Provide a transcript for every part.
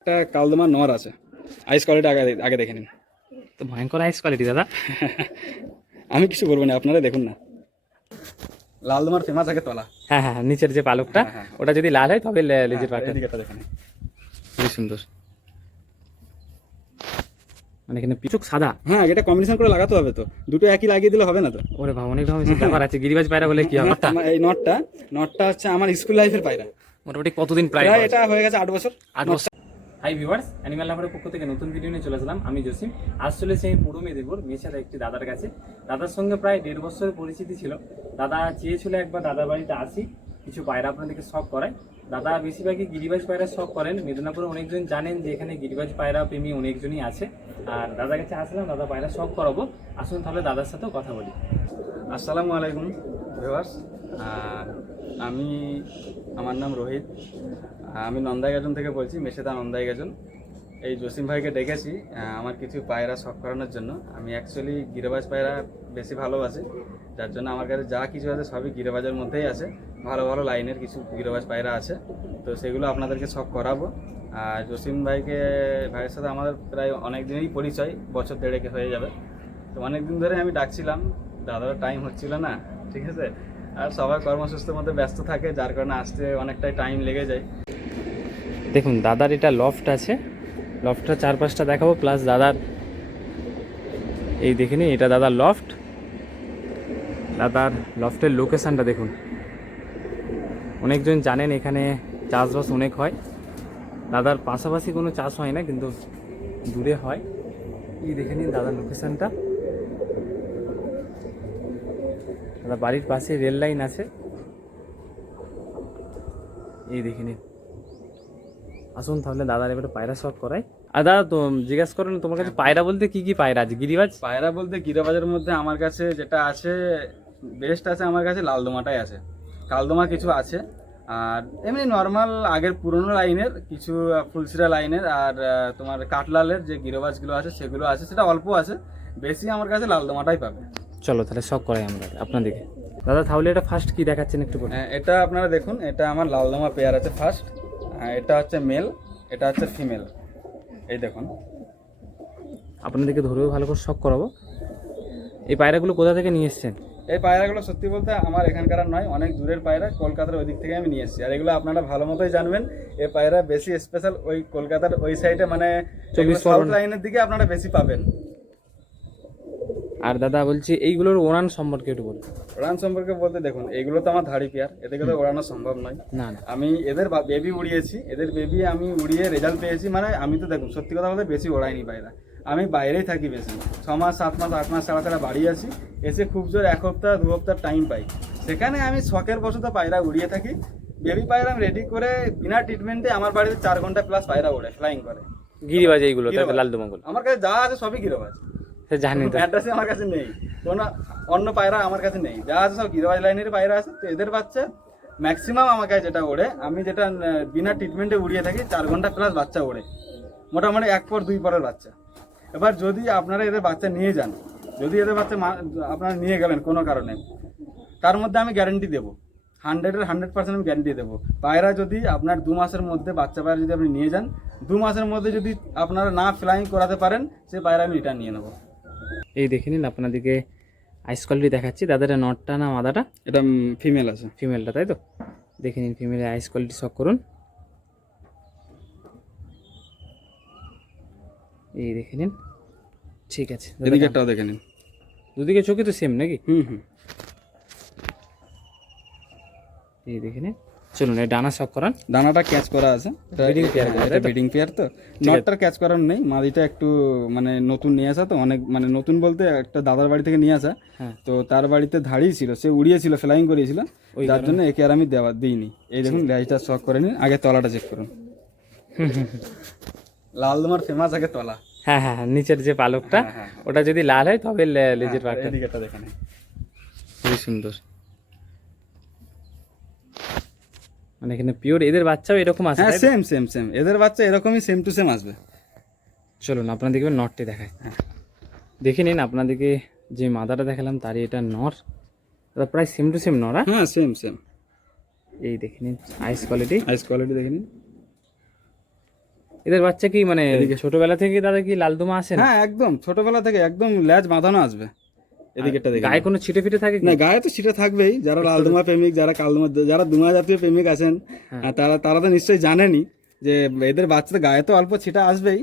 একটা কালদমা নর আছে, আইস কোয়ালিটি আগে আগে দেখে নিন। তো ভয়ঙ্কর আইস কোয়ালিটি দাদা। আমি কিছু বলবো না, আপনারা দেখুন না। লালদমার ফেমাস আগে তলা। হ্যাঁ হ্যাঁ, নিচের যে পালকটা হ্যাঁ, হ্যাঁ। ওটা যদি লাল হয় তবে লেজের হ্যাঁ, পাটটা এদিকেটা দেখে নিন। খুবই সুন্দর। মানে এখানে পিচুক সাদা। হ্যাঁ, এটা কম্বিনেশন করে লাগাতে হবে, তো দুটো একই লাগিয়ে দিলে হবে না তো। ওরে বাবা, অনেক রকমের ব্যাপার আছে। গিরিবাজ পায়রা বলে কি হবে? এই নটটা হচ্ছে আমার স্কুল লাইফের পায়রা। মোটামুটি কতদিন প্রায়? প্রায় এটা হয়ে গেছে 8 বছর। 8 বছর। হাই ভিউয়ার্স, অ্যানিমাল লাভারের পক্ষ থেকে নতুন ভিডিও নিয়ে চলে আসলাম। আমি জসিম। আজ চলেছি আমি পূর্ব মেদিনীপুর মেছাদা একটি দাদার কাছে। দাদার সঙ্গে প্রায় 1.5 বছরের পরিচিতি ছিল। দাদা চেয়েছিল একবার দাদার বাড়িতে আসি, কিছু পায়রা আপনাদেরকে শখ করায়। দাদা বেশিরভাগই গিরিবাজ পায়রা শখ করেন। মেদিনীপুরে অনেকজন জানেন যে এখানে গিরিবাজ পায়রা প্রেমী অনেকজনই আছে। আর দাদার কাছে আসলাম, দাদা পায়রা শখ করাবো। আসুন তাহলে দাদার সাথেও কথা বলি। আসসালামু আলাইকুম ভিউয়ার্স। আমার নাম রোহিত। আমি নন্দাই গাজন থেকে বলছি, মেছেদা নন্দাই গাজন। এই জসিম ভাইকে ডেকেছি আমার কিছু পায়রা শখ করানোর জন্য। আমি অ্যাকচুয়ালি গিরিবাজ পায়রা বেশি ভালোবাসি, যার জন্য আমার কাছে যা কিছু আছে সবই গিরিবাজের মধ্যেই আছে। ভালো ভালো লাইনের কিছু গিরিবাজ পায়রা আছে, তো সেগুলো আপনাদেরকে শখ করাবো। আর জসিম ভাইয়ের সাথে আমাদের প্রায় অনেক দিনেরই পরিচয়, বছর 1.5 হয়ে যাবে। তো অনেক দিন ধরে আমি ডাকছিলাম, দাদার টাইম হচ্ছিল না, ঠিক আছে। আর সবাই কর্মসূচির মধ্যে ব্যস্ত থাকে, যার কারণে আসতে অনেকটাই টাইম লেগে যায়। দেখুন দাদার এটা লফট আছে, লফটটা 4-5টা দেখাবো, প্লাস দাদার এই দেখে নিন, এটা দাদার লফট। দাদার লফটের লোকেশানটা দেখুন। অনেকজন জানেন এখানে চাষবাস অনেক হয়। দাদার পাশাপাশি কোনো চাষ হয় না, কিন্তু দূরে হয়। এই দেখে নিন দাদার লোকেশানটা। দাদা বাড়ির পাশে রেল লাইন আছে, এই দেখে নিন। আসুন তাহলে দাদার এবারে পায়রা শখ করাই। আর দাদা তো জিজ্ঞাসা করেন তোমার কাছে পায়রা বলতে কি কি পায়রা আছে? গিরিবাজ পায়রা বলতে গিরিবাজের মধ্যে আমার কাছে যেটা আছে, বেস্ট আছে আমার কাছে লালদমাটাই আছে। কালদমা কিছু আছে, আর এমনি নর্মাল আগের পুরনো লাইনের কিছু ফুলসিরা লাইনের, আর তোমার কাঠলালের যে গিরিবাজগুলো আছে সেগুলো আছে, সেটা অল্প আছে। বেশি আমার কাছে লালদমাটাই পাবে। চলো তাহলে শখ করাই আমরা আপনাদেরকে। দাদা তাহলে এটা ফার্স্ট কি দেখাচ্ছেন একটু বলুন। এটা আপনারা দেখুন, এটা আমার লালদমা পেয়ার আছে ফার্স্ট। এটা হচ্ছে মেল, এটা হচ্ছে ফিমেল। এই দেখুন, আপনাদেরকে ধরেও ভালো করে শখ করাবো। এই পায়রাগুলো কোথা থেকে নিয়ে এসেছেন? এই পায়রাগুলো সত্যি বলতে আমার এখানকার নয়, অনেক দূরের পায়রা, কলকাতার ওই দিক থেকে আমি নিয়ে এসেছি। আর এগুলো আপনারা ভালো মতোই জানবেন, এই পায়রা বেশি স্পেশাল ওই কলকাতার ওই সাইডে, মানে 24 সাউথ লাইনের দিকে আপনারা বেশি পাবেন। আর দাদা বলছি এইগুলোর ওড়ান সম্পর্কে একটু বলুন। উড়ান সম্পর্কে বলতে দেখুন, এগুলো তো আমার ধাড়ি পেয়ার, এদেরকে তো ওড়ানো সম্ভব নয়। না না, আমি এদের বেবি উড়িয়েছি, এদের বেবি আমি উড়িয়ে রেজাল্ট পেয়েছি। মানে আমি তো দেখুন সত্যি কথা বলতে বেশি ওড়াইনি পায়রা, আমি বাইরেই থাকি বেশি। 6 মাস 7 মাস 8 মাস ছাড়া ছাড়া বাড়ি আসি, এসে খুব জোর 1 সপ্তাহ 2 সপ্তাহ টাইম পাই, সেখানে আমি শখের বশত পায়রা উড়িয়ে থাকি। বেবি পায়রা আমি রেডি করে বিনা ট্রিটমেন্টে আমার বাড়িতে 4 ঘন্টা প্লাস পায়রা ওড়ে, ফ্লাইং করে। গিরিবাজ এইগুলো তাই তো, গিরিবাজ। লালদমাগুলো আমার কাছে যা আছে সবই গিরিবাজ, সে জানি তো। অ্যাড্রেসে আমার কাছে নেই, কোনো অন্য পায়রা আমার কাছে নেই। যা আছে সব গিরিবাজ লাইনের পায়রা আছে। তো এদের বাচ্চা ম্যাক্সিমাম আমার কাছে যেটা ওড়ে, আমি যেটা বিনা ট্রিটমেন্টে উড়িয়ে থাকি, 4 ঘন্টা প্লাস বাচ্চা ওড়ে, মোটামুটি 1 পর 2 পরের বাচ্চা। এবার যদি আপনারা এদের বাচ্চা নিয়ে যান, যদি এদের বাচ্চা আপনারা নিয়ে গেলেন কোনো কারণে, তার মধ্যে আমি গ্যারেন্টি দেবো, 100-এর 100% আমি গ্যারেন্টি দেবো। পায়রা যদি আপনার 2 মাসের মধ্যে, বাচ্চা পায়রা যদি আপনি নিয়ে যান, 2 মাসের মধ্যে যদি আপনারা না ফ্লাইং করাতে পারেন, সে পায়রা আমি রিটার্ন নিয়ে নেবো। এই দেখে নিন আপনাদেরকে আইস কোয়ালিটি দেখাচ্ছি। দাদাটা নটটা না মাদাটা? এটা ফিমেল আছে। ফিমেলটা তাই তো। দেখে নিন ফিমেলের আইস কোয়ালিটি শখ করুন। এই দেখে নিন, ঠিক আছে। এদিকে একটাও দেখে নিন। দুদিকে চোখে তো সেম নাকি? হুম। এই দেখে নিন, চলুন এই ডানা শখ করান। দানাটা ক্যাচ করা আছে, Breeding pair, এটা ব্রিডিং পেয়ার। তো নটটার ক্যাচ করার নেই, মাদিটা একটু মানে নতুন নিয়ে আসা, তো অনেক মানে নতুন বলতে একটা দাদার বাড়ি থেকে নিয়ে আসা। হ্যাঁ। তো তার বাড়িতে ধাড়িই ছিল, সে উড়িয়েছিল, ফ্লাইং করিয়েছিল, যার জন্য একে আর আমি দিইনি। এই দেখুন লেজটা শখ করে নিন, আগে তলাটা চেক করুন। লালদমার ফেমাস আগে তলা। হ্যাঁ হ্যাঁ, নিচের যে পালকটা ওটা যদি লাল হয় তবে লেজের পাটটা এদিকেটা দেখে নিন। খুবই সুন্দর। মানে এখানে পিওর এদের বাচ্চাও এরকম আছে? হ্যাঁ, সেম এদের বাচ্চা এরকমই সেম টু সেম আসবে। চলুন আপনাদেরকে নটটি দেখায়। দেখে নিন, আপনাদেরকে যে মাদাটা দেখালাম তারই এটা নর, প্রায় সেম টু সেম নর। হ্যাঁ, সেম। এই দেখে নিন আইস কোয়ালিটি। আইস কোয়ালিটি দেখে নিন। এদের বাচ্চা কি মানে ছোটবেলা থেকে দাদা কি লালদমা আসে না? হ্যাঁ একদম ছোটবেলা থেকে একদম ল্যাজ বাঁধানো আসবে। এদিকেরটা দেখে গায়ে কোনো ছিটে ফিটে থাকে কি? না, গায়ে তো সেটা থাকবেই। যারা লালদমা প্রেমিক, যারা কালদমা, যারা দুমা জাতীয় প্রেমিক আছেন, তারা তারা তো নিশ্চয়ই জানেনই যে এদের বাচ্চাদের গায়ে তো অল্প ছিটা আসবেই।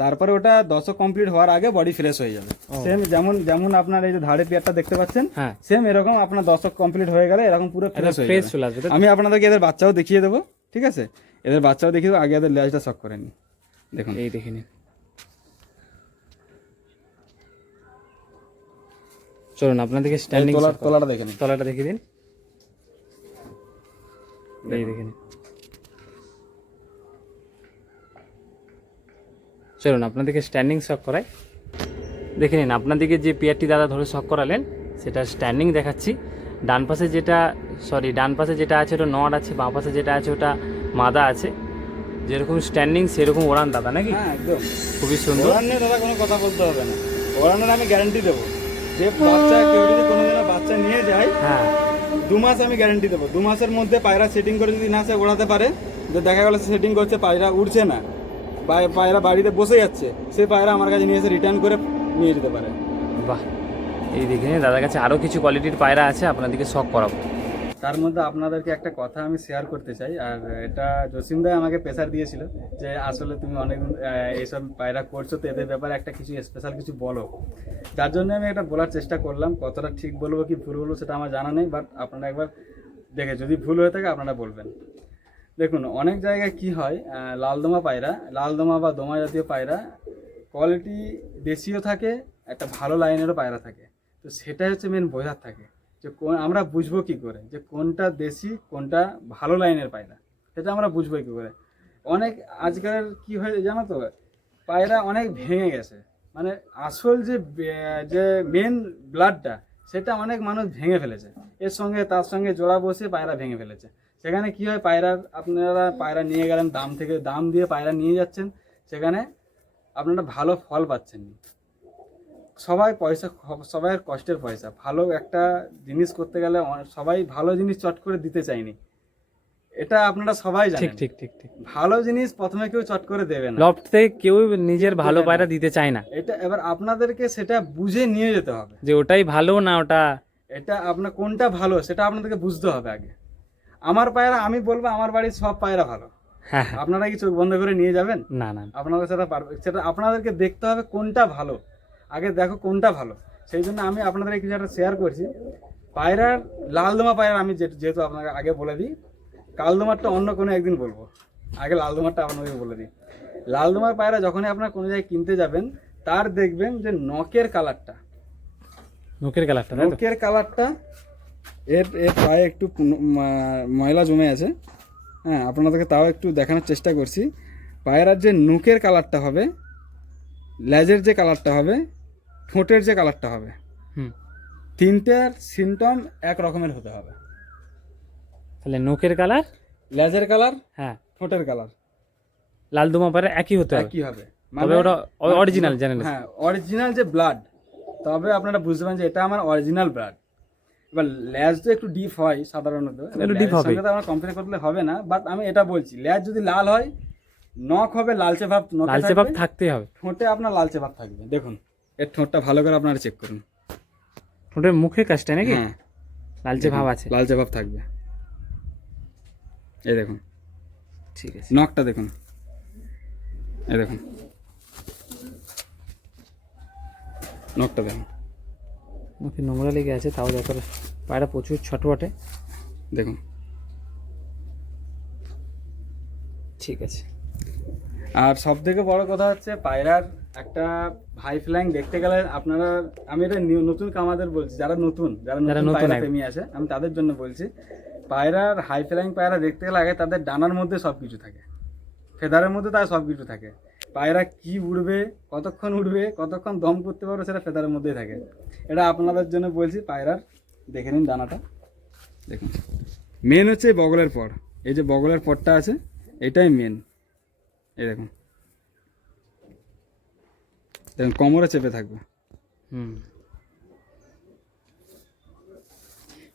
তারপরে ওটা দশক কমপ্লিট হওয়ার আগে বডি ফ্রেশ হয়ে যাবে। সেম যেমন যেমন আপনার এই যে ধারে পেয়ারটা দেখতে পাচ্ছেন, হ্যাঁ সেম এরকম আপনার দশক কমপ্লিট হয়ে গেলে এরকম পুরো ফ্রেশ হয়ে ফ্রেশ যাবে। চলে আসবে তো? আমি আপনাদেরকে এদের বাচ্চাও দেখিয়ে দেবো, ঠিক আছে? এদের বাচ্চাও দেখিয়ে দেবো, আগে এদের লেজটা শক করে নিই। দেখুন এই দেখে নিন, চলুন আপনাদেরকে স্ট্যান্ডিং তলাটা দেখে নিন। তলাটা দেখিয়ে দিন, এই দেখে নিন। চলুন আপনাদেরকে স্ট্যান্ডিং শক করাই, দেখে নিন। আপনাদেরকে যে পেয়ারটি দাদা ধরে শক করালেন সেটা স্ট্যান্ডিং দেখাচ্ছি। ডান পাশে যেটা আছে ওটা নট আছে, বাঁ পাশে যেটা আছে ওটা মাদা আছে। যেরকম স্ট্যান্ডিং সেরকম ওড়ান দাদা, নাকি? হ্যাঁ একদম খুবই সুন্দর। ওড়ান নিয়ে দাদা কোনো কথা বলতে হবে না, ওড়ানোর আমি গ্যারান্টি দেবো। যে বাচ্চা কেউ যদি কোনোদিনও বাচ্চা নিয়ে যায়, হ্যাঁ 2 মাস আমি গ্যারান্টি দেবো। 2 মাসের মধ্যে পায়রা সেটিং করে যদি না সে ওড়াতে পারে, যে দেখা গেল সেটিং করছে পায়রা উড়ছে না, পায়রা বাড়িতে বসে যাচ্ছে, সে পায়রা আমার কাছে নিয়ে এসে রিটার্ন করে নিয়ে যেতে পারে। বাহ, এই দেখে নিন দাদার কাছে আরও কিছু কোয়ালিটির পায়রা আছে, আপনাদেরকে শক করাবো। তার মধ্যে আপনাদেরকে একটা কথা আমি শেয়ার করতে চাই, আর এটা জসিম ভাই আমাকে প্রেসার দিয়েছিল যে আসলে তুমি অনেক এইসব পায়রা করছো, তো এদের ব্যাপারে একটা কিছু স্পেশাল কিছু বলো। যার জন্য আমি এটা বলার চেষ্টা করলাম। কতটা ঠিক বলবো কি ভুল বলবো সেটা আমার জানা নেই, বাট আপনারা একবার দেখে যদি ভুল হয়ে থাকে আপনারা বলবেন। দেখুন অনেক জায়গায় কি হয়, লালদমা পায়রা, লালদমা বা দমা জাতীয় পায়রা কোয়ালিটি দেশীয় থাকে, একটা ভালো লাইনেরও পায়রা থাকে। তো সেটাই হচ্ছে মেন বোঝার থাকে যে আমরা বুঝবো কি করে যে কোনটা দেশি কোনটা ভালো লাইনের পায়রা, সেটা আমরা বুঝবো কি করে। অনেক আজকাল কি হয় জানো তো, পায়রা অনেক ভেঙে গেছে, মানে আসল যে মেন ব্লাডটা সেটা অনেক মানুষ ভেঙে ফেলেছে, এর সঙ্গে তার সঙ্গে জোড়া বসে পায়রা ভেঙে ফেলেছে। সেখানে কি হয়, আপনারা পায়রা নিয়ে গেলেন, দাম দিয়ে পায়রা নিয়ে যাচ্ছেন, সেখানে আপনারা ভালো ফল পাচ্ছেন না। সবাই কষ্টের পয়সা, ভালো একটা জিনিস করতে গেলে সবাই ভালো জিনিস চট করে দিতে চায়নি, এটা আপনারা সবাই জানেন। ঠিক ঠিক ঠিক ঠিক। ভালো জিনিস প্রথমে কেউ চট করে দেবে না, লফট থেকে কেউ নিজের ভালো পায়রা দিতে চায় না। এটা এবার আপনাদেরকে সেটা বুঝে নিয়ে যেতে হবে যে ওটাই ভালো না ওটা, এটা আপনার কোনটা ভালো সেটা আপনাদেরকে বুঝতে হবে আগে। আমার পায়রা আমি বলবো আমার বাড়ির সব পায়রা ভালো, হ্যাঁ আপনারা কি চোখ বন্ধ করে নিয়ে যাবেন? না না, আপনারা সেটা পারবে, সেটা আপনাদেরকে দেখতে হবে কোনটা ভালো, আগে দেখো কোনটা ভালো। সেই জন্য আমি আপনাদের কিছু একটা শেয়ার করছি। পায়রার লালদমা পায়রা আমি যেহেতু আপনাকে আগে বলে দিই, কালদমারটা অন্য কোনো একদিন বলবো, আগে লালদমারটা আপনাদেরকে বলে দিই। লালদমার পায়রা যখনই আপনার কোনো জায়গায় কিনতে যাবেন, তার দেখবেন যে নখের কালারটা, নখের কালারটা এর পায়ে একটু ময়লা জমে আছে। হ্যাঁ আপনাদেরকে তাও একটু দেখানোর চেষ্টা করছি। পায়রার যে নখের কালারটা হবে, লেজের যে কালারটা হবে, ঠোঁটের যে কালারটা হবে, তিনটার সিমটম এক রকমের হতে হবে। তাহলে নখের কালার, লেজের কালার, হ্যাঁ ঠোঁটের কালার, লালদমা পায়রা একই হতে হবে, একই হবে। তবে ওটা অরিজিনাল জানেন? হ্যাঁ অরিজিনাল যে ব্লাড, তবে আপনারা বুঝতে পারেন যে এটা আমার অরিজিনাল ব্লাড। এবার ল্যাজ তো একটু ডিপ হয় সাধারণত, ডিপ হবে, সঙ্গে তো আমরা কম্পেয়ার করলে হবে না, বাট আমি এটা বলছি ল্যাজ যদি লাল হয়, নখ হবে লালচে ভাব, লালচে ভাব থাকতেই হবে, ঠোঁটে আপনার লালচে ভাব থাকবে। দেখুন এর ঠোঁটটা ভালো করে আপনারা চেক করুন, ঠোঁটের মুখের কাজটা নাকি হ্যাঁ লালচে ভাব আছে, লালচে ভাব থাকবে। এই দেখুন, ঠিক আছে, নখটা দেখুন, এই দেখুন নখটা দেখুন, মুখে নোংরা লেগে আছে, তাও দেখো পায়রা প্রচুর ছটফটে, দেখুন। ঠিক আছে। আর সব থেকে বড় কথা হচ্ছে পায়রার একটা হাই ফ্লাইং দেখতে গেলে আপনারা, আমি এটা নতুন কামাদের বলছি, যারা নতুন পায়রা প্রেমী আছে, আমি তাদের জন্য বলছি। পায়রার হাই ফ্লাইং পায়রা দেখতে গেলে আগে তাদের ডানার মধ্যে সব কিছু থাকে, ফেদারের মধ্যে তার সব কিছু থাকে। পায়রা কি উড়বে, কতক্ষণ দম করতে পারবে, সেটা ফেদারের মধ্যেই থাকে। এটা আপনাদের জন্য বলছি। পায়রার দেখে নিন ডানাটা, দেখুন মেন হচ্ছে বগলের পর, এই যে বগলের পরটা আছে এটাই মেন। এই দেখুন, দেখুন কোমরে চেপে থাকবে,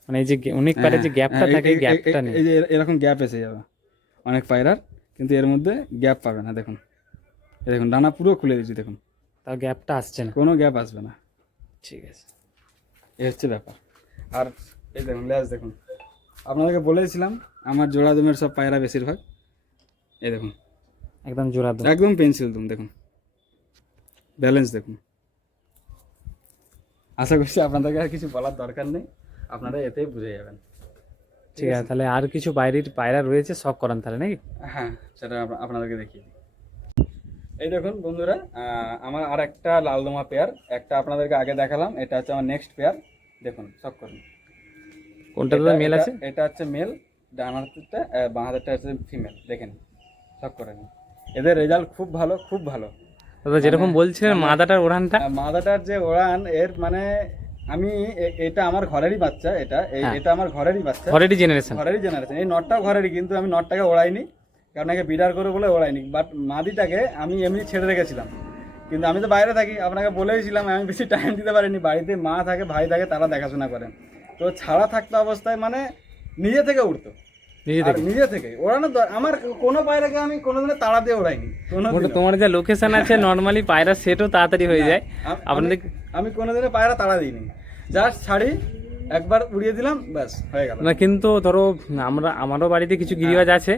মানে এই যে অনেক পায়রা যে গ্যাপটা থাকে, গ্যাপটা নেই, এই যে এরকম গ্যাপ এসে যাবে অনেক পায়রার, কিন্তু এর মধ্যে গ্যাপ পাবে না। দেখুন, এই দেখুন ডানা পুরো খুলে দিচ্ছি, দেখুন তাও গ্যাপটা আসছে না। কোনো গ্যাপ আসবে না। ঠিক আছে। এই হচ্ছে ব্যাপার। আর এই দেখুন লেজ দেখুন, আপনাদেরকে বলেছিলাম আমার জোড়া দুমের সব পায়রা বেশিরভাগ, এই দেখুন একদম জোড়া দুম। একদম পেন্সিল দুম, দেখুন ব্যালেন্স দেখুন। আশা করছি আপনাদেরকে আর কিছু বলার দরকার নেই, আপনারা এতেই বুঝে যাবেন। ঠিক আছে, তাহলে আর কিছু বাইরের পায়রা রয়েছে শখ করান তাহলে নাকি? হ্যাঁ, সেটা আপনাদেরকে দেখিয়ে দিই। এই দেখুন বন্ধুরা, আমার আর একটা লালদমা পেয়ার, একটা আপনাদেরকে আগে দেখালাম, এটা হচ্ছে আমার নেক্সট পেয়ার। দেখুন শখ করুন, কোনটাতে মেল আছে? এটা হচ্ছে মেল, ডান হাতেরটা, বাঁ হাতেরটা হচ্ছে ফিমেল। দেখেন শখ করে নিন, এদের রেজাল্ট খুব ভালো, খুব ভালো। দাদা যেরকম বলছিলেন মাদাটার ওড়ানটা, মাদাটার যে ওড়ান, এর মানে আমি এটা আমার ঘরেরই বাচ্চা, এটা আমার ঘরেরই বাচ্চা, ঘরেরই জেনারেশন। এই নটটাও ঘরেরই, কিন্তু আমি নটটাকে ওড়াইনি, কারণ একে বিডার করে বলে ওড়াইনি। বাট মাদিটাকে আমি এমনি ছেড়ে রেখেছিলাম, কিন্তু আমি তো বাইরে থাকি, আপনাকে বলেইছিলাম আমি বেশি টাইম দিতে পারিনি। বাড়িতে মা থাকে, ভাই থাকে, তারা দেখাশোনা করেন। তো ছাড়া থাকতো অবস্থায় মানে নিজে থেকে উঠতো, নিজে থেকে ওড়ানো। আমার কোনো পায়রাকে আমি কোনোদিনও তাড়া দিয়ে ওড়াইনি। তোমার যে লোকেশন আছে নরমালি পায়রা সেটও তাড়াতাড়ি হয়ে যায়। আপনাদের আমি কোনোদিনও পায়রা তাড়া দিইনি, জাস্ট ছাড়ি, একবার উড়িয়ে দিলাম, ব্যাস হয়ে গেল। না কিন্তু ধরো আমারও বাড়িতে কিছু গিরিবাজ আছে,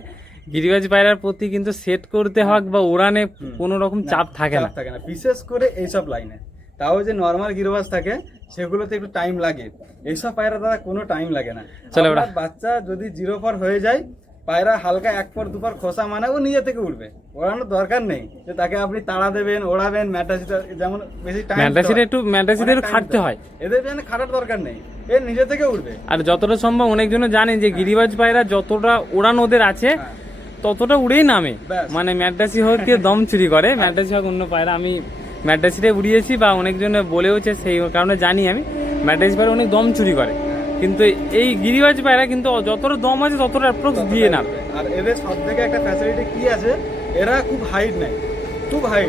গিরিবাজ পায়রার প্রতি কিন্তু সেট করতে হোক বা ওড়ানে কোনো রকম চাপ থাকে না, বিশেষ করে এইসব লাইনে। তাও যে নর্মাল গিরিবাজ থাকে সেগুলোতে একটু টাইম লাগে, এইসব পায়রা দ্বারা কোনো টাইম লাগে না। আপনার বাচ্চা যদি 0 পর হয়ে যায়, পায়রা হালকা 1 পর 2 পর খোসা মানে ও নিজে থেকে উঠবে, ওড়ানোর দরকার নেই যে তাকে আপনি তাড়া দেবেন, ওড়াবেন। ম্যাটাসিটা যেমন বেশি টাইম, ম্যাটাসিটা একটু খাটতে হয়, এদের জন্য খাটার দরকার নেই, এ নিজে থেকে উঠবে। আর যতটা সম্ভব অনেকজন জানেন যে গিরিবাজ পায়রা যতটা ওড়ান ওদের আছে ততটা উড়েই নামে, মানে ম্যাডাসি হোক কেউ দম চুরি করে, ম্যাডাসি হোক অন্য পায়রা। আমি ম্যাডাসিটাই উড়িয়েছি বা অনেকজন বলেওছে, সেই কারণে জানি আমি ম্যাডাসি পায়রা অনেক দম চুরি করে, কিন্তু এই গিরিবাজ পায়রা কিন্তু যতটা দম আছে ততটা অ্যাপ্রক্স দিয়ে নামে। আর এদের সব থেকে একটা ফ্যাসিলিটি কি আছে, এরা খুব হাইট নেয়,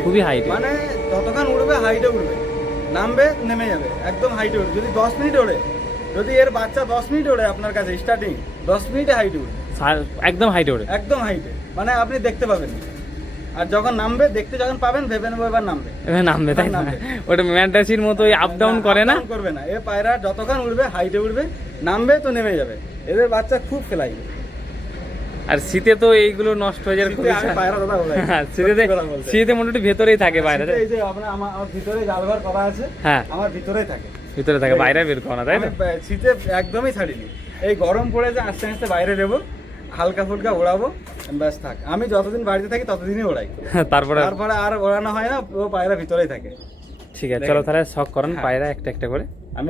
খুবই হাইট, মানে যতক্ষণ উড়বে হাইটে উড়বে, নামবে নেমে যাবে, একদম হাইটে উড়বে। যদি 10 মিনিট ওড়ে, যদি এর বাচ্চা 10 মিনিট ওড়ে আপনার কাছে স্টার্টিং 10 মিনিটে হাইটে উড়বে, একদম হাইটে ওড়ে, একদম হাইটে, মানে আপনি দেখতে পাবেন। আর যখন নামবে, দেখতে যখন পাবেন ভেবে নেবো এবার নামবে, তাই না? ওটা ম্যাডাসির মতো আপ ডাউন করে না, করবে না। এ পায়রা যতক্ষণ উড়বে হাইটে উড়বে, নামবে তো নেমে যাবে। এদের বাচ্চা খুব ফেলাই। আর শীতে তো এইগুলো নষ্ট হয়ে যায়, শীতে মোটামুটি ভেতরেই থাকে বাইরে। এই যে আমার ভিতরে জালঘর করা আছে, হ্যাঁ আমার ভিতরেই থাকে, বাইরে বের করা, তাই না? শীতে একদমই ছাড়িনি, এই গরম পড়ে যে আস্তে আস্তে বাইরে দেবো, হালকা ফুলকা ওড়াবো, ব্যাস থাক। আমি যতদিন বাড়িতে থাকি ততদিনই ওড়াই, তারপরে আর ওড়ানো হয় না, ও পায়রা ভিতরেই থাকে। ঠিক আছে, চলো তাহলে শখ করেন পায়রা একটা একটা করে। আমি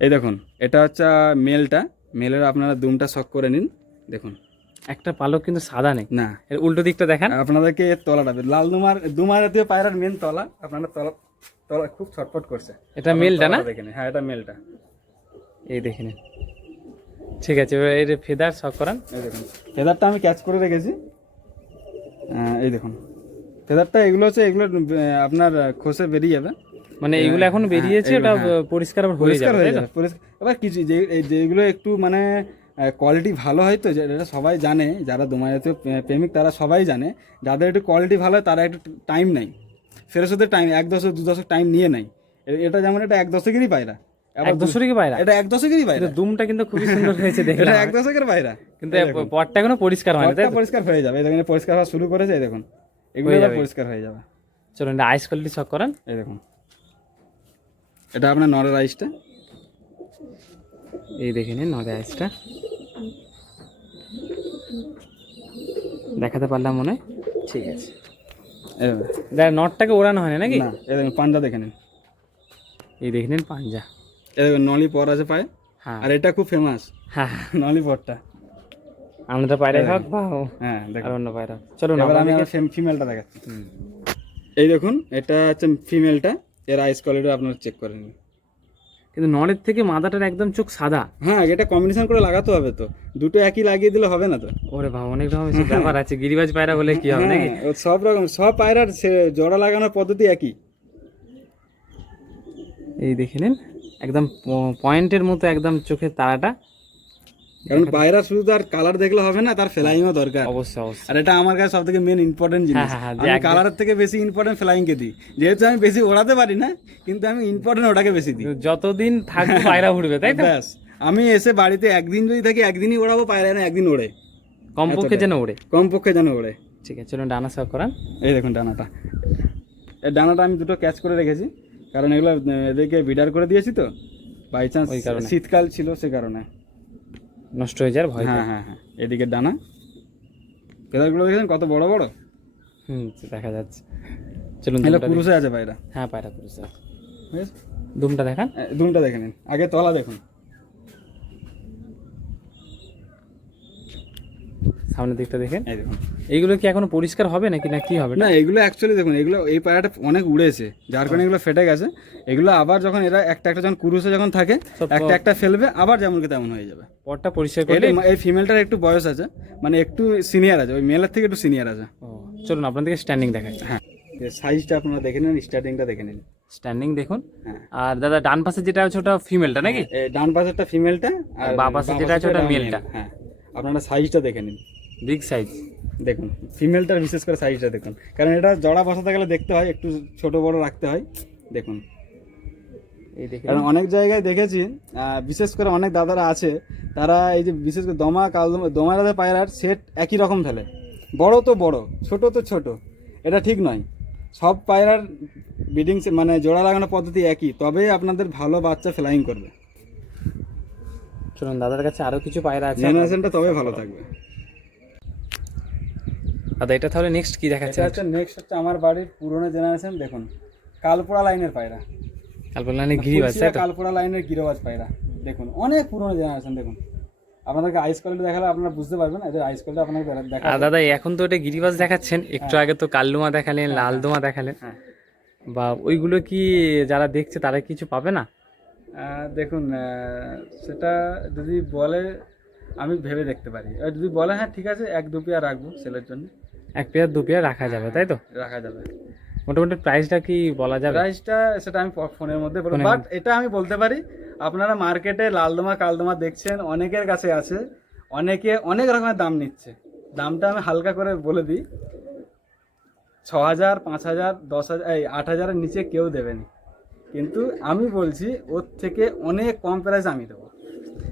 এই দেখুন, এটা হচ্ছে মেলটা, মেলের আপনারা দুমটা শখ করে নিন। দেখুন একটা পালক কিন্তু সাদা নেই, না এর উল্টো দিকটা দেখান আপনাদেরকে। এর তলাটা লাল দুমার জাতীয় পায়রার মেন তলা, আপনারা তলা খুব ছটফট করছে। এটা মেলটা না? দেখেন, হ্যাঁ এটা মেলটা, এই দেখে নিন। ঠিক আছে, এবার এই ফেদার শখ করান। এই দেখুন ফেদারটা আমি ক্যাচ করে রেখেছি, এই দেখুন ফেদারটা। এগুলো হচ্ছে, এগুলো আপনার খোসে বেরিয়ে যাবে, মানে এগুলো এখন বেরিয়েছে, ওটা পরিষ্কার হয়ে যাবে। এবার কিছু যেগুলো একটু মানে কোয়ালিটি ভালো হয়, তো যেটা সবাই জানে, যারা দোমাজাতীয় প্রেমিক তারা সবাই জানে, যাদের একটু কোয়ালিটি ভালো হয় তারা একটু টাইম নেয়, ফেরত হতে টাইম 1 দশক 2 দশক টাইম নিয়ে নেয়। এটা যেমন এটা 1 দশকেরই পায়রা, 1 দশকেরই পায়রা, এটা 1 দশকেরই পায়রা। দুমটা কিন্তু খুবই সুন্দর হয়েছে, দেখলাম। এটা 1 দশকের পায়রা, কিন্তু পটটা এখনো পরিষ্কার হয়নি, তাই পরিষ্কার হয়ে যাবে। দেখুন পরিষ্কার হওয়া শুরু করেছে, এই দেখুন এগুলো পরিষ্কার হয়ে যাবে। চলুন আইস কোয়ালিটি শখ করান। এই দেখুন এটা আপনার নরের আইসটা, এই দেখে নিন নরের আইসটা, দেখাতে পারলাম মনে হয়। ঠিক আছে, নটটাকে ওড়ানো হয় না নাকি? না, এই দেখুন পাঞ্জা দেখে নিন, এই দেখে নিন পাঞ্জা, এই দেখুন নলি পর আছে পায়ে। আর এটা খুব ফেমাস, হ্যাঁ নলি পরটা। আমরা পায়রা হোক বা হ্যাঁ আর অন্য পায়রা। চলো এবার আমি ফিমেলটা দেখাচ্ছি। এই দেখুন এটা হচ্ছে ফিমেলটা, এর আইস কোয়ালিটি আপনারা চেক করে নিন। কিন্তু নরের থেকে মাদাটার একদম চোখ সাদা। হ্যাঁ, এটা কম্বিনেশন করে লাগাতে হবে, তো দুটো একই লাগিয়ে দিলে হবে না তো। ওরে বাবা, অনেক রকমের ব্যাপার আছে, গিরিবাজ পায়রা বলে কি হবে নাকি? সব রকম, সব পায়রার জোড়া লাগানোর পদ্ধতি একই। এই দেখে নিন একদম পয়েন্টের মতো একদম চোখের তারাটা, কারণ পায়রা শুধু তার কালার দেখলে হবে না, তার ফ্লাইংও দরকার। অবশ্যই অবশ্যই। আর এটা আমার কাছে সব থেকে মেন ইম্পর্টেন্ট জিনিস। হ্যাঁ, হ্যাঁ, যে আমি একদম- কালারের থেকে বেশি ইম্পর্টেন্ট ফ্লাইংকে দিই, যেহেতু আমি বেশি ওড়াতে পারি না, কিন্তু আমি ইম্পর্টেন্ট ওটাকে বেশি দিই। যতদিন থাকবে পায়রা উঠবে, তাই তো? ব্যাস, আমি এসে বাড়িতে একদিন যদি থাকি একদিনই ওড়াবো, পায়রা যেন একদিন ওড়ে, কমপক্ষে যেন ওড়ে। কমপক্ষে যেন ওড়ে। ঠিক আছে, চলুন ডানা শখ করান। এই দেখুন ডানাটা, এই ডানাটা আমি দুটো ক্যাচ করে রেখেছি, কারণ এগুলো এদেরকে বিডার করে দিয়েছি তো, বাই চান্স ওই কারণে। শীতকাল ছিল সে কারণে। নষ্ট হয়ে যাওয়ার ভয়। হ্যাঁ হ্যাঁ হ্যাঁ, এদিকে ডানা, ফেদারগুলো দেখেছেন কত বড় বড়। দেখা যাচ্ছে। চলুন এগুলো দুমটা পুরুষে আছে পায়রা। দেখি। হ্যাঁ, পায়রা পুরুষ আছে। বেশ, দুমটা দেখান। দুমটা দেখে নিন, আগে তলা দেখুন। সামনের দিকটা দেখেন। এই দেখুন, এইগুলো কি এখনো পরিষ্কার হবে নাকি না কি হবে? না এগুলো অ্যাকচুয়ালি দেখুন, এগুলো এই পায়রাটা অনেক উড়েছে, যার কারণে এগুলো ফেটে গেছে। এগুলো আবার যখন এরা একটা একটা যখন কুরুসে যখন থাকে, সব একটা একটা ফেলবে, আবার যেমনকে তেমন হয়ে যাবে। পরটা পরিষ্কার করলে। এই ফিমেলটার একটু বয়স আছে, মানে একটু সিনিয়র আছে, ওই মেলের থেকে একটু সিনিয়র আছে। ও, চলুন আপনাদেরকে স্ট্যান্ডিং দেখাই। হ্যাঁ, সাইজটা আপনারা দেখে নিন, স্টার্টিংটা দেখে নিন। স্ট্যান্ডিং দেখুন। হ্যাঁ। আর দাদা ডান পাশে যেটা আছে ওটা ফিমেলটা নাকি? এই ডান পাশেরটা ফিমেলটা, আর বাঁ পাশে যেটা আছে ওটা মেলটা। হ্যাঁ, আপনারা সাইজটা দেখে নিন, বিগ সাইজ। দেখুন ফিমেলটার বিশেষ করে সাইজটা দেখুন, কারণ এটা জোড়া বসাতে গেলে দেখতে হয় একটু ছোট বড় রাখতে হয়। দেখুন, এই দেখে কারণ অনেক জায়গায় দেখেছি, বিশেষ করে অনেক দাদারা আছে, তারা এই যে বিশেষ করে দমা কালদমা দমারাদের পায়রার সেট একই রকম ফেলে, বড় তো বড়, ছোট তো ছোট। এটা ঠিক নয়। সব পায়রার ব্রিডিং মানে জোড়া লাগানো পদ্ধতি একই, তবেই আপনাদের ভালো বাচ্চা ফ্লাইং করবে, চলুন দাদার কাছে আরো কিছু পায়রা আছে। জেনারেশনটা তবে ভালো থাকবে। দাদা এটা তাহলে নেক্সট কি দেখাচ্ছে? এটা হচ্ছে নেক্সট হচ্ছে আমার বাড়ির পুরনো জেনারেশন। দেখুন, কালপোড়া লাইনের পায়রা, কালপলানে গিরিবাজ, তাই তো? কালপোড়া লাইনের গিরোবাজ পায়রা। দেখুন অনেক পুরনো জেনারেশন। দেখুন, আপনাদেরকে আইস কোয়ালিটি দেখালে আপনারা বুঝতে পারবেন, এদের আইস কোয়ালিটি আপনাকে দেখা। আর দাদা এখন তো এটা গিরিবাজ দেখাচ্ছেন, একটু আগে তো কাল্লুমা দেখালেন, লাল দোমা দেখালেন। হ্যাঁ। বা ওইগুলো কি যারা দেখছে তারা কিছু পাবে না? দেখুন, সেটা যদি বলে আমি ভেবে দেখতে পারি, আর যদি বলে হ্যাঁ ঠিক আছে এক দু পেয়ার রাখবো সেলের জন্য, এক পেয়ার দু পেয়ার রাখা যাবে, তাই তো? রাখা যাবে। মোটামুটি প্রাইসটা কি বলা যাবে? প্রাইসটা সেটা আমি ফোনের মধ্যে বলবো, ফোনের বাট এটা আমি বলতে পারি, আপনারা মার্কেটে লালদমা কালদমা দেখছেন, অনেকের কাছে আছে, অনেকে অনেক রকমের দাম নিচ্ছে। দামটা আমি হালকা করে বলে দিই, 6,000, 5,000, 10,000, এই 8,000-এর নিচে কেউ দেবেনি। কিন্তু আমি বলছি ওর থেকে অনেক কম প্রাইস আমি দেবো।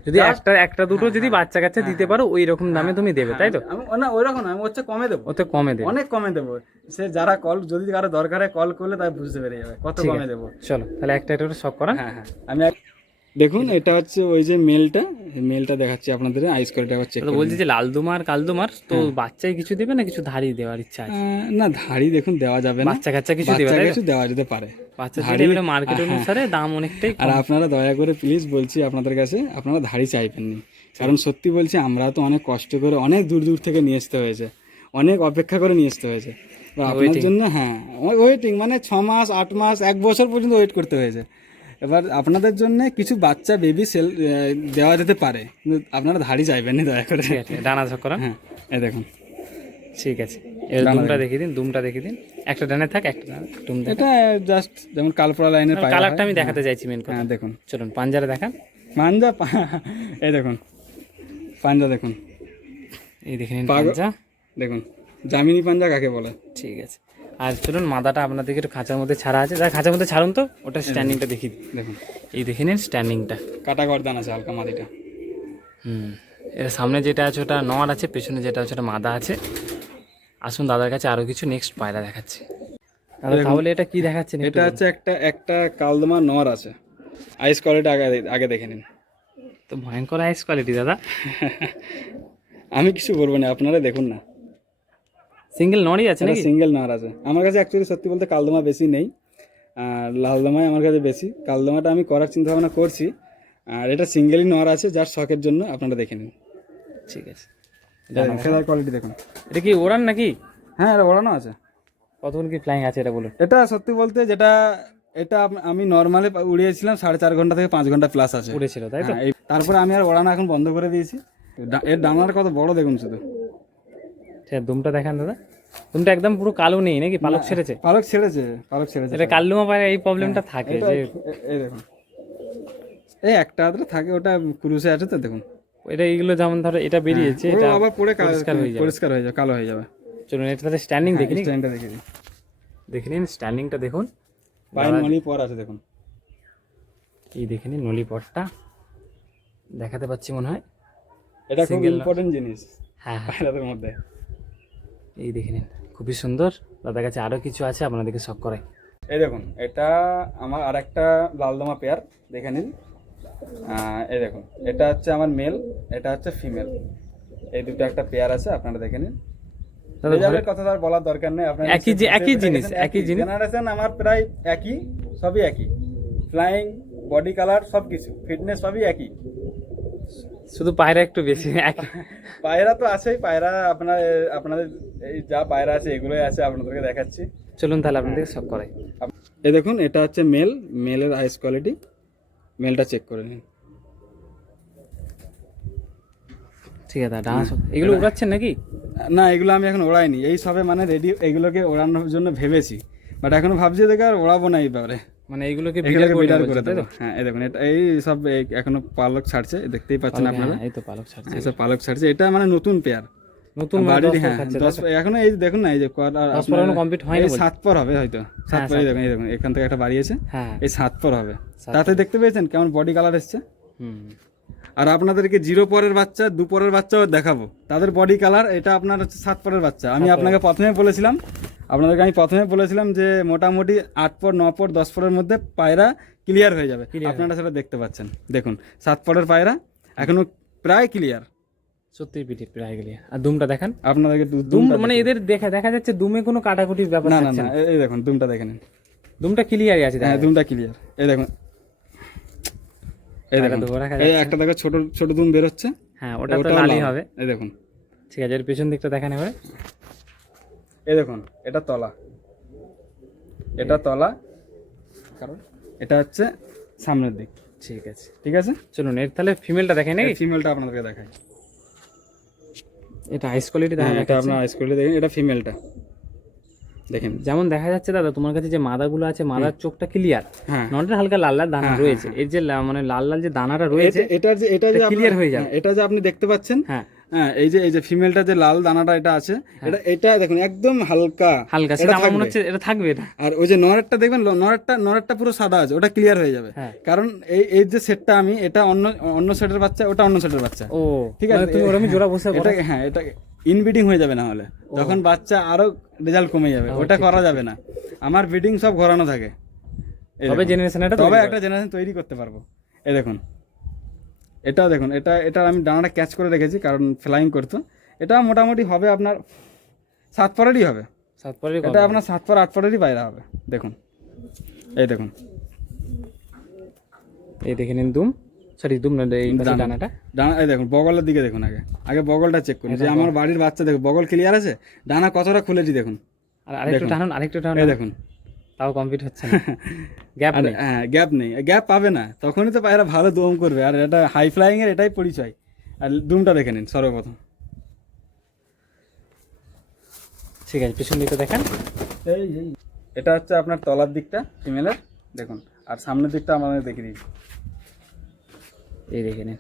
যদি একটা দুটো যদি বাচ্চা কাচ্চা দিতে পারো ওই রকম দামে তুমি দেবে, তাই তো? আমি না ওই রকম, আমি হচ্ছে কমে দেবো, ওতে কমে দেবে। অনেক কমে দেবো। সে যারা যদি কারো দরকারে কল করলে তাই বুঝতে পেরে যাবে কত ঠিক কমে আছে। দেবো। চলো তাহলে একটা একটা সব করান। হ্যাঁ হ্যাঁ, আমি দেখুন এটা হচ্ছে ওই যে মেলটা দেখাচ্ছি আপনাদের, আইস কোয়ালিটি আবার চেক তো বলছি যে লালদুমার কালদুমার তো বাচ্চাই কিছু দেবে না কিছু ধাড়ি দেওয়ার ইচ্ছা আছে? না ধাড়ি দেখুন দেওয়া যাবে না, বাচ্চা কাচ্চা কিছু দেবে, বাচ্চা তাই তো? কিছু দেওয়া যেতে পারে, বাচ্চা ধাড়ি দিলে মার্কেট অনুসারে দাম অনেকটাই আর কম। আপনারা দয়া করে প্লিজ বলছি আপনাদের কাছে, আপনারা ধাড়ি চাইবেন না, কারণ সত্যি বলছি আমরা তো অনেক কষ্ট করে অনেক দূর দূর থেকে নিয়ে আসতে হয়েছে, অনেক অপেক্ষা করে নিয়ে আসতে হয়েছে তো আপনার জন্য। হ্যাঁ, ওয়েটিং মানে 6 মাস 8 মাস 1 বছর পর্যন্ত ওয়েট করতে হয়েছে। এবার আপনাদের জন্য কিছু বাচ্চা বেবি সেল দেওয়া যেতে পারে, কিন্তু আপনারা ধাড়ি চাইবেন না দয়া করে। ঠিক আছে, ডানা ঝক করান। হ্যাঁ, এই দেখুন, ঠিক আছে, এর দুমটা দেখিয়ে দিন, দুমটা দেখিয়ে দিন। একটা ডানে থাক, একটা ডানে দুম দেখ। এটা জাস্ট যেমন কালপোড়া লাইনের পায়রা কালারটা আমি হয়। দেখাতে চাইছি মেন কথা। হ্যাঁ দেখুন, চলুন পাঞ্জারে দেখান। পাঞ্জা এই দেখুন, পাঞ্জা দেখুন, এই দেখে নিন পাঞ্জা। দেখুন জামিনী পাঞ্জা কাকে বলে। ঠিক আছে, আর চলুন মাদাটা আপনাদেরকে একটু খাঁচার মধ্যে ছাড়া আছে, তাই খাঁচার মধ্যে ছাড়ুন তো, ওটা স্ট্যান্ডিংটা দেখিয়ে দিই। দেখুন এই দেখে নিন স্ট্যান্ডিংটা, কাটা গর্দান আছে হালকা মাদিটা। এর সামনে যেটা আছে ওটা নর আছে, পেছনে যেটা আছে ওটা মাদা আছে। আসুন দাদার কাছে আরো কিছু নেক্সট পায়রা দেখাচ্ছি। দাদা তাহলে এটা কি দেখাচ্ছেন? এটা হচ্ছে একটা কালদমা নর আছে, আইস কোয়ালিটি আগে দেখে নিন। তো ভয়ঙ্কর আইস কোয়ালিটি দাদা। আমি কিছু বলবো না, আপনারা দেখুন না। সিঙ্গেল নরই আছে নাকি? সিঙ্গেল নর আছে আমার কাছে, অ্যাকচুয়ালি সত্যি বলতে কালদমা বেশি নেই, আর লালদমাই আমার কাছে বেশি। কালদমাটা আমি করার চিন্তা ভাবনা করছি, আর এটা সিঙ্গেলই নর আছে, যার শখের জন্য আপনারা দেখে নিন। ঠিক আছে, ফেদার কোয়ালিটি দেখুন। এটা কি ওড়ান নাকি? হ্যাঁ, এটা ওড়ানো আছে। কতক্ষণ কি ফ্লাইং আছে এটা বলুন? এটা সত্যি বলতে যেটা এটা আমি নর্মালি উড়িয়েছিলাম 4.5 ঘন্টা থেকে 5 ঘন্টা প্লাস আছে উড়েছিল, তাই তো? হ্যাঁ, তারপরে আমি আর ওড়ানো এখন বন্ধ করে দিয়েছি। এর ডানার কত বড় দেখুন শুধু। ঠিক, দুমটা দেখান দাদা। দুমটা একদম পুরো কালো নেই নাকি? পালক ছেড়েছে? পালক ছেড়েছে। এটা কাল্লুমা পায়রা এই প্রবলেমটা থাকে যে এই দেখুন, এই একটা হাতে থাকে, ওটা ক্রুশে আছে তো দেখুন। এটা এইগুলো যেমন ধরো এটা বেরিয়েছে, হ্যাঁ, এটা ও আবার পরে পরিষ্কার হয়ে যাবে। পরিষ্কার হয়ে যাবে, কালো হয়ে যাবে। চলুন এটাতে স্ট্যান্ডিং দেখে নিই। স্ট্যান্ডটা দেখে দিই, দেখে নিন স্ট্যান্ডিংটা দেখুন, পায়ের নলি পর আছে দেখুন। এই দেখে নিন নলি পটটা দেখাতে পাচ্ছি মনে হয়। এটা খুব Single ইম্পর্টেন্ট জিনিস হ্যাঁ হ্যাঁ, পায়রাদের মধ্যে। এই দেখে নিন খুবই সুন্দর। দাদার কাছে আরও কিছু আছে, আপনাদেরকে শখ করাই। এই দেখুন, এটা আমার আরেকটা লালদমা পেয়ার, দেখে নিন। এই দেখুন, এটা হচ্ছে আমার মেল, এটা হচ্ছে ফিমেল। এই দুটো একটা পেয়ার আছে, আপনারা দেখে নিন। দাদা রেজাল্টের কথা তো আর বলার দরকার নেই, আপনারা একই একই জিনিস, একই জিনিস। জেনারেশন আমার প্রায় একই, সবই একই, ফ্লাইং, বডি কালার, সব কিছু, ফিটনেস সবই একই। শুধু পায়রা একটু বেশি পায়রা তো আছেই, পায়রা আপনাদের এই যা পায়রা আছে এগুলোই আছে, আপনাদেরকে দেখাচ্ছি। চলুন তাহলে আপনাদেরকে শখ করাই। এই দেখুন, এটা হচ্ছে মেল, মেলের আইস কোয়ালিটি, মেলটা চেক করে নিন। ঠিক আছে ডান্স এগুলো উড়াচ্ছেন নাকি? না, এগুলো আমি এখন ওড়াইনি, এই সবে মানে রেডি, এগুলোকে ওড়ানোর জন্য ভেবেছি, বাট এখনো ভাবছি দেখে আর ওড়াবো না এইবারে। মানে এইগুলোকে এগুলোকে বিডার করে তাই দেবো। তো? হ্যাঁ, এই দেখুন, এটা এই সব এখনো পালক ছাড়ছে, দেখতেই পাচ্ছেন পালক, আপনারা, হ্যাঁ, এই তো পালক ছাড়ছে। এইসব পালক ছাড়ছে। এটা মানে নতুন পেয়ার, নতুন বাড়ির, বাড়ি হ্যাঁ, খাচ্ছে 10 এখনো এই দেখুন না, এই যে 10 পর এখনো complete হয়নি বলছে। 7 পর হবে হয়তো, 7 পর, এই দেখুন, এই দেখুন, এখান থেকে একটা বাড়িয়েছে, হ্যাঁ এই 7 পর হবে। 7 তাতে দেখতে পেয়েছেন কেমন বডি কালার এসছে। হুম আর আপনাদেরকে 0 পরের বাচ্চা, 2 পরের বাচ্চাও দেখাবো, তাদের বডি কালার। এটা আপনার হচ্ছে 7 পরের বাচ্চা। আমি আপনাকে প্রথমে বলেছিলাম, যে মোটামুটি 8 পর, 9 পর, 10 পরের মধ্যে পায়রা ক্লিয়ার হয়ে যাবে। আপনারা সেটা দেখতে পাচ্ছেন, দেখুন 7 পরের পায়রা এখনো প্রায় ক্লিয়ার। সত্যি পিঠে প্রায় গেলে। আর দুমটা দেখান আপনাদেরকে দুম, মানে এদের দেখা যাচ্ছে দুমে কোনো কাটাকুটির ব্যাপার না না থাকছে না, না। এই দেখুন দুমটা দেখে নিন, দুমটা ক্লিয়ারই আছে। হ্যাঁ দুমটা ক্লিয়ার। এই দেখুন, এই দেখুন, এই একটা দেখো ছোট ছোট দুম বের হচ্ছে, হ্যাঁ ওটা তো লালই হবে। এই দেখুন, ঠিক আছে, এর পেছন দিকটা দেখান এবারে। এই দেখুন, এটা তলা, এটা তলা, কারণ এটা হচ্ছে সামনের দিক। ঠিক আছে, ঠিক আছে, চলুন এর তাহলে ফিমেলটা দেখাই নাকি? ফিমেলটা আপনাদেরকে দেখাই। এটা আইস কোয়ালিটি দেখা এটা যাচ্ছে। আপনার আইস করে দেখেন, এটা ফিমেলটা দেখেন। যেমন দেখা যাচ্ছে দাদা তোমার কাছে যে মাদাগুলো আছে, মাদার চোখটা ক্লিয়ার, হ্যাঁ, নটা হালকা লাল লাল দানা রয়েছে। এর যে মানে লাল লাল যে দানাটা রয়েছে, এটা যে ক্লিয়ার হয়ে যাবে। এটা যে আপনি দেখতে পাচ্ছেন, হ্যাঁ হ্যাঁ, এই যে ফিমেলটা যে লাল দানাটা এটা আছে, এটা দেখুন একদম হালকা হালকা, সেটা আমার মনে হচ্ছে এটা থাকবে এটা। আর ওই যে নরেটটা দেখবেন, নরেটটা পুরো সাদা আছে, ওটা ক্লিয়ার হয়ে যাবে। হ্যাঁ। কারণ এই যে সেটটা আমি, এটা অন্য সেটের বাচ্চা, ওটা অন্য সেটের বাচ্চা। ও ঠিক আছে, তুমি ওরকম জোড়া বসে এটা, হ্যাঁ, এটা ইনব্রিডিং হয়ে যাবে, না হলে তখন বাচ্চা আরো রেজাল্ট কমে যাবে, ওটা করা যাবে না। আমার ব্রিডিং সব ঘোরানো থাকে, তবে জেনারেশন এটা তবে একটা জেনারেশন তৈরি করতে পারবো। এই দেখুন, এটাও দেখুন, এটা আমি ডানাটা ক্যাচ করে রেখেছি কারণ ফ্লাইং করতো। এটা মোটামুটি হবে আপনার 7 পরেরই হবে, 7 পরে এটা আপনার 7 পর 8 পরেরই বাইরে হবে। দেখুন, এই দেখুন, এই দেখে নিন দুম, সরি দুম না, এই পাশে দানাটা। ডানা, এই দেখুন বগলের দিকে দেখুন, আগে বগলটা চেক করুন যে আমার বাড়ির বাচ্চা, দেখুন বগল ক্লিয়ার আছে, ডানা কতটা খুলেছি দেখুন। আর আরেকটু টানুন, আরেকটু টানুন, এই দেখুন, তাও কমপ্লিট হচ্ছে না, গ্যাপ নেই। হ্যাঁ, গ্যাপ নেই, গ্যাপ পাবে না, তখনই তো পায়রা ভালো দম করবে। আর এটা হাই ফ্লাইং এর এটাই পরিচয়। আর দুমটা দেখে নিন সর্বপ্রথম। ঠিক আছে, পিছন দিকটা দেখান। এটা হচ্ছে আপনার তলার দিকটা ফিমেলের, দেখুন, আর সামনের দিকটা আমাদের দেখে দিই। এই দেখে নিন,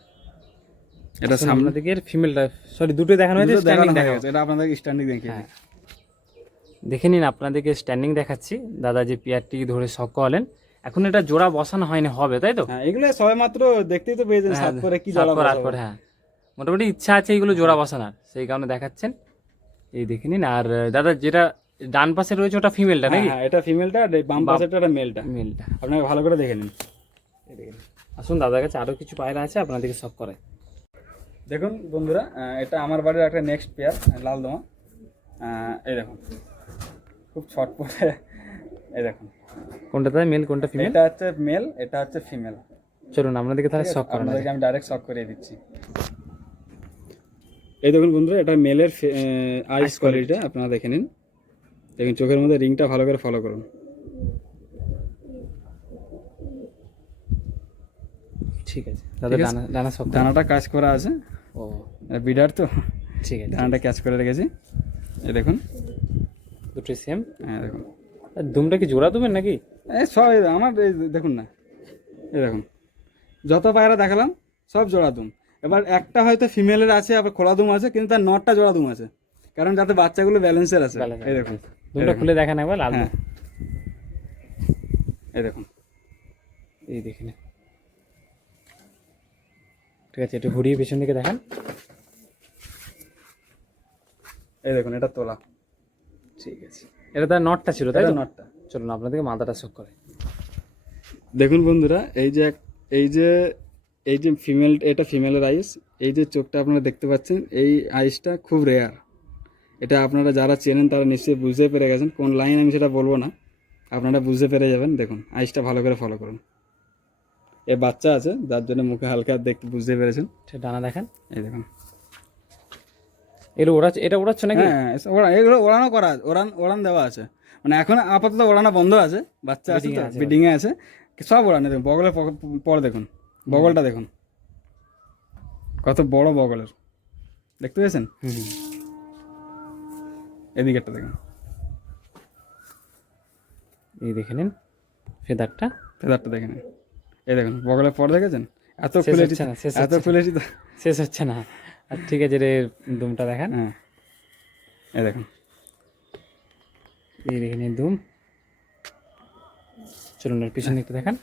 এটা সামনের দিকের ফিমেলটা, সরি দুটো দেখানো হয়েছে, স্ট্যান্ডিং দেখা দেখাও। গেছে, এটা আপনাদের স্ট্যান্ডিং দেখিয়ে দিই। দেখে নিন, আপনাদেরকে স্ট্যান্ডিং দেখাচ্ছি। দাদা যে পেয়ারটি ধরে শখ করালেন, এখন এটা জোড়া বসানো হয়নি, হবে তাই তো? হ্যাঁ, এগুলো সবে মাত্র দেখতেই তো পেয়েছেন, 7 পরে কি 7 জ্বালা পর 8 বসাবো। পর, হ্যাঁ মোটামুটি ইচ্ছা আছে এইগুলো জোড়া বসানোর, সেই কারণে দেখাচ্ছেন। এই দেখে নিন। আর দাদা যেটা ডান পাশে রয়েছে ওটা ফিমেলটা নাকি? হ্যাঁ, এটা ফিমেলটা, আর বাম পাশেরটা এটা মেলটা। মেলটা। আপনাকে ভালো করে দেখে নিন। আসুন দাদার কাছে আরো কিছু পায়রা আছে, আপনাদেরকে শখ করে। দেখুন বন্ধুরা, এটা আমার বাড়ির একটা নেক্সট পেয়ার, লালদমা। এই দেখুন, খুব ছটপটে। এই দেখুন, কোনটা তাই মেল, কোনটা ফিমেল? এটা হচ্ছে মেল, এটা হচ্ছে ফিমেল। চলুন আপনাদেরকে তাহলে শখ করানো আপনাদেরকে আমি ডাইরেক্ট শক করিয়ে দিচ্ছি। এই দেখুন বন্ধুরা, এটা মেলের আইস কোয়ালিটিটা আপনারা দেখে নিন। দেখুন চোখের মধ্যে রিংটা ভালো করে ফলো করুন। ঠিক আছে দাদা, ডানা ডানা শখ দানাটা কাজ করা আছে, ও বিডার তো, ঠিক আছে, দানাটা ক্যাচ করে রেখেছি। এই দেখুন, দুটোই সেম। হ্যাঁ দেখুন, আর দুমটা কি জোড়া দেবেন নাকি? এই সব আমার, এই দেখুন না, এই দেখুন, যত পায়রা দেখালাম সব জোড়া দুম। এবার একটা হয়তো ফিমেলের আছে, আবার খোলা দুম আছে, কিন্তু তার নটটা জোড়া দুম আছে, কারণ যাতে বাচ্চাগুলো ব্যালেন্সের আছে। এই দেখুন, দুটো খুলে দেখেন একবার লাল হ্যাঁ দুম। এই দেখুন, এই দেখে নিন। ঠিক আছে, একটু ঘুরিয়ে পেছন দিকে দেখান। এই দেখুন, এটা তোলা। ঠিক আছে, এটা তার নটটা ছিল তাই এটা তো? নটটা। চলুন আপনাদেরকে মাথাটা শোক করে। দেখুন বন্ধুরা, এই যে এই যে ফিমেল, এটা ফিমেলের আইস। এই যে চোখটা আপনারা দেখতে পাচ্ছেন, এই আইসটা খুব রেয়ার। এটা আপনারা যারা চেনেন তারা নিশ্চয়ই বুঝতে পেরে গেছেন। কোন লাইন আমি সেটা বলবো না, আপনারা বুঝতে পেরে যাবেন। দেখুন আইসটা ভালো করে ফলো করুন। এ বাচ্চা আছে, যার জন্য মুখে হালকা দেখতে বুঝতে পেরেছেন। সেটা ডানা দেখান। এই দেখুন, এগুলো ওড়াচ্ছে, এটা ওড়াচ্ছে নাকি? হ্যাঁ এগুলো ওড়ানো করা, ওড়ান দেওয়া আছে। মানে এখন আপাতত ওড়ানো বন্ধ আছে, বাচ্চা আছে তো, ব্রিডিংয়ে আছে, সব ওড়ানো। দেখুন বগলের পর দেখুন, বগলটা দেখুন কত বড় বগলের, দেখতে পেয়েছেন? এদিকেরটা দেখুন, এই দেখে নিন ফেদারটা। ফেদারটা দেখে নিন। এই দেখুন বগলের পর দেখেছেন? এত শেষ খুলেছি, হচ্ছে না, শেষ এত হচ্ছে না। খুলেছি তো। শেষ হচ্ছে না। আর ঠিক আছে রে, দুমটা দেখান। হ্যাঁ এই দেখুন, এই দেখে নিন দুম। চলুন এর পিছন দিকটা দেখান।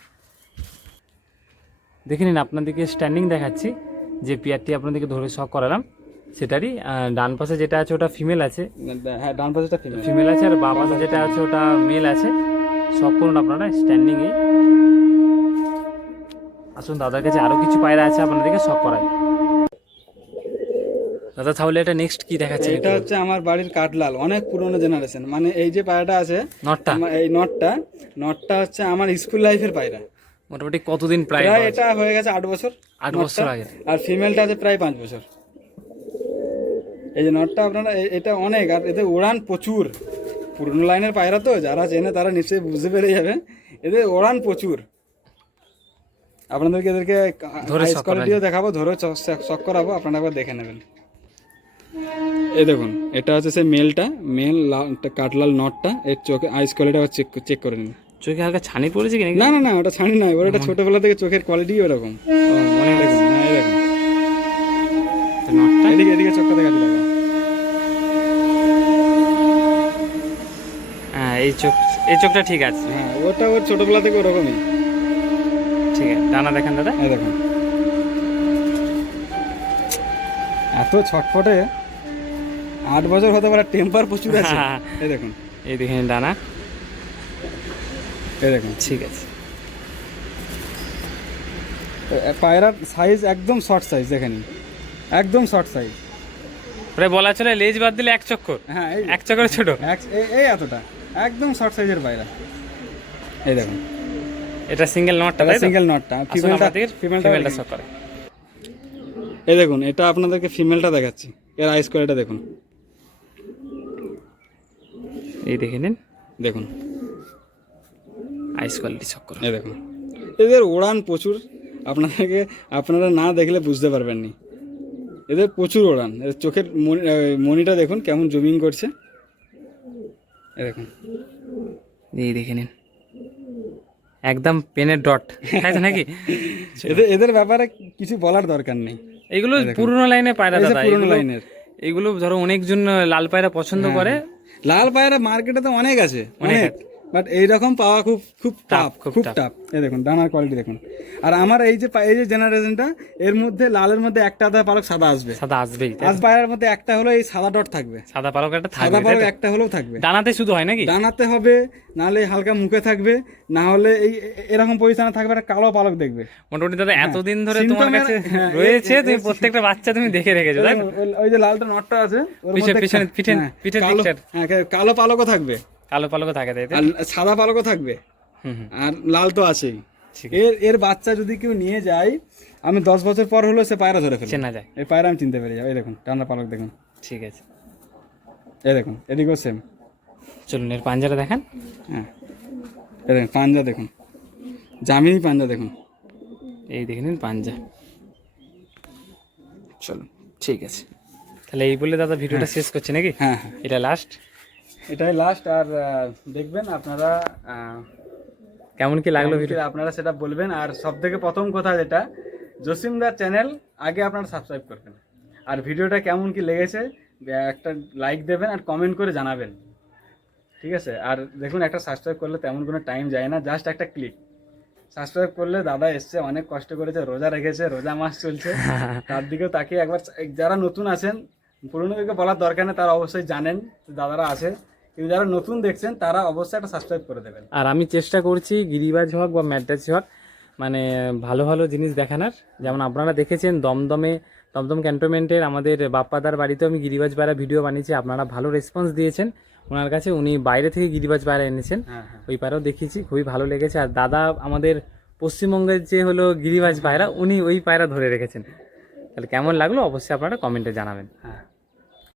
দেখে নিন, আপনাদেরকে স্ট্যান্ডিং দেখাচ্ছি। যে পেয়ারটি আপনাদেরকে ধরে শখ করালাম সেটারই ডান পাশে যেটা আছে ওটা ফিমেল আছে, হ্যাঁ ডান পাশেটা ফিমেল। ফিমেল আছে, আর বাঁ পাশে যেটা আছে ওটা মেল আছে। শখ করুন আপনারা স্ট্যান্ডিংয়ে। আসুন দাদার কাছে আরও কিছু পায়রা আছে, আপনাদেরকে শখ করাই। দাদা তাহলে এটা নেক্সট কি দেখাচ্ছে? এটা হচ্ছে আমার বাড়ির কাঠলাল, অনেক পুরনো জেনারেশন। মানে এই যে পায়রাটা আছে, নটটা এই নটটা হচ্ছে আমার স্কুল লাইফের পায়রা। মোটামুটি কতদিন? প্রায় প্রায় এটা হয়ে গেছে 8 বছর। 8 বছর নটটা। আগে। আর ফিমেলটা আছে প্রায় 5 বছর। এই যে নটটা আপনারা, এটা অনেক, আর এতে উড়ান প্রচুর। পুরনো লাইনের পায়রা তো, যারা চেনে তারা নিশ্চয়ই বুঝতে পেরে যাবে, এদের উড়ান প্রচুর। আপনাদেরকে এদেরকে হাইস কোয়ালিটিও দেখাবো, ধরে চক করাবো, আপনারা একবার দেখে নেবেন। এই দেখুন, এটা হচ্ছে সেই মেলটা, মেল কাঠলাল নটটা। এর চোখে আইস কোয়ালিটি আবার চেক করে নিন। চোখে হালকা ছানি পড়েছে কি নাকি? না না না, ওটা ছানি নয়, ওটা ছোটবেলা থেকে চোখের কোয়ালিটি ওরকম। মনে হয় দেখুন, হ্যাঁ এই দেখুন, নটটা। এদিকে চোখটা দেখাচ্ছি দেখো। হ্যাঁ এই চোখটা ঠিক আছে। হ্যাঁ ওটা ওর ছোটবেলা থেকে ওরকমই। ঠিক আছে, ডানা দেখেন দাদা। এই দেখুন, এত ছটফটে, 8 বছর হতে পারে, টেম্পার প্রচুর আছে। এই দেখুন, এই দেখেন ডানা। এই দেখুন, ঠিক আছে। পায়রার সাইজ একদম শর্ট সাইজ, দেখে নিন, একদম শর্ট সাইজ। প্রায় বলা চলে লেজ বাদ দিলে এক চক্কর। হ্যাঁ এক চক্কর ছোট। এই এতটা, একদম শর্ট সাইজের পায়রা। এই দেখুন, এটা সিঙ্গেল নটটা, তাই তো? সিঙ্গেল নটটা, ফিমেলটা শখ করে। এই দেখুন, এটা আপনাদেরকে ফিমেলটা দেখাচ্ছি, এর আইস কোয়ালিটি দেখুন। এই দেখে নিন, দেখুন আইস কোয়ালিটি শখ করে। এই দেখুন, এদের ওড়ান প্রচুর। আপনারা না দেখলে বুঝতে পারবেন না, এদের প্রচুর ওড়ান। এদের চোখের মনিটা দেখুন কেমন জুমিং করছে। এই দেখুন, এই দেখে নিন, একদম পেনের ডট, তাই তো নাকি? এদের ব্যাপারে কিছু বলার দরকার নেই। এগুলো পুরনো লাইনে পায়রা দাদা, পুরনো লাইনের। এগুলো ধরো অনেকজন লাল পায়রা পছন্দ করে। লাল পায়রা মার্কেটে তো অনেক আছে, অনেক, বাট এইরকম পাওয়া খুব টাফ, খুব টাফ। এই দেখুন ডানার কোয়ালিটি দেখুন। আর আমার এই যে জেনারেশনটা, এর মধ্যে লালের মধ্যে একটা আধা পালক সাদা আসবে, সাদা আসবেই। আজ পায়রার মধ্যে একটা হলো এই সাদা ডট থাকবে, সাদা পালক একটা সাদা থাকবে, পালক একটা হলেও থাকবে। ডানাতে শুধু হয় নাকি? ডানাতে হবে, নাহলে হালকা মুখে থাকবে, না হলে এই এরকম পজিশনে থাকবে, একটা কালো পালক দেখবে। মোটামুটি দাদা এতদিন ধরে Symptom তোমার কাছে হ্যাঁ, রয়েছে, তুমি প্রত্যেকটা বাচ্চা তুমি দেখে রেখেছো, তাই তো? ওই যে লালটা নটটা আছে, ওর মধ্যে পিঠের কালো, দিকটার হ্যাঁ কালো পালকও থাকবে, কালো পালকও থাকে, তাই তো? আর সাদা পালকও থাকবে, আর লাল তো আছেই। এর বাচ্চা যদি কেউ নিয়ে যায়, আমি 10 বছর পর হলো সে পায়রা ধরে ফেলে, চেনা যায়। এই পায়রা আমি চিনতে পেরে যাই। এই দেখুন ডানা পালক দেখুন, ঠিক আছে। এই দেখুন এদিকেও সেম। চলুন এর পাঞ্জাটা দেখান। হ্যাঁ এই দেখুন পাঞ্জা দেখুন, জামিনী পাঞ্জা দেখুন। এই দেখে নিন পাঞ্জা। চলুন ঠিক আছে, তাহলে এই বলে দাদা ভিডিওটা শেষ করছি নাকি? হ্যাঁ এটা লাস্ট, এটাই লাস্ট। আর দেখবেন আপনারা কেমন কি লাগলো ভিডিও আপনারা সেটা বলবেন। আর সব থেকে প্রথম কথা যেটা, জসিমদার চ্যানেল আগে আপনারা সাবস্ক্রাইব করবেন, আর ভিডিওটা কেমন কি লেগেছে একটা লাইক দেবেন আর কমেন্ট করে জানাবেন, ঠিক আছে? আর দেখুন, একটা সাবস্ক্রাইব করলে তেমন কোনো টাইম যায় না, জাস্ট একটা ক্লিক সাবস্ক্রাইব করলে। দাদা এসছে, অনেক কষ্ট করেছে, রোজা রেখেছে, রোজা মাস চলছে, তার দিকেও তাকে একবার, যারা নতুন আছেন পুরনোদেরকে বলার দরকার নেই, তারা অবশ্যই জানেন দাদারা আছে, কিন্তু যারা নতুন দেখছেন তারা অবশ্যই একটা সাবস্ক্রাইব করে দেবেন। আর আমি চেষ্টা করছি গিরিবাজ হোক বা ম্যাড্রাস হোক, মানে ভালো ভালো জিনিস দেখানোর। যেমন আপনারা দেখেছেন দমদম ক্যান্টনমেন্টের আমাদের বাপ্পাদার বাড়িতেও আমি গিরিবাজ পায়রা ভিডিও বানিয়েছি, আপনারা ভালো রেসপন্স দিয়েছেন ওনার কাছে। উনি বাইরে থেকে গিরিবাজ পায়রা এনেছেন, হ্যাঁ হ্যাঁ, ওই পায়রাও দেখিয়েছি, খুবই ভালো লেগেছে। আর দাদা আমাদের পশ্চিমবঙ্গের যে হলো গিরিবাজ পায়রা, উনি ওই পায়রা ধরে রেখেছেন। তাহলে কেমন লাগলো অবশ্যই আপনারা কমেন্টে জানাবেন। হ্যাঁ।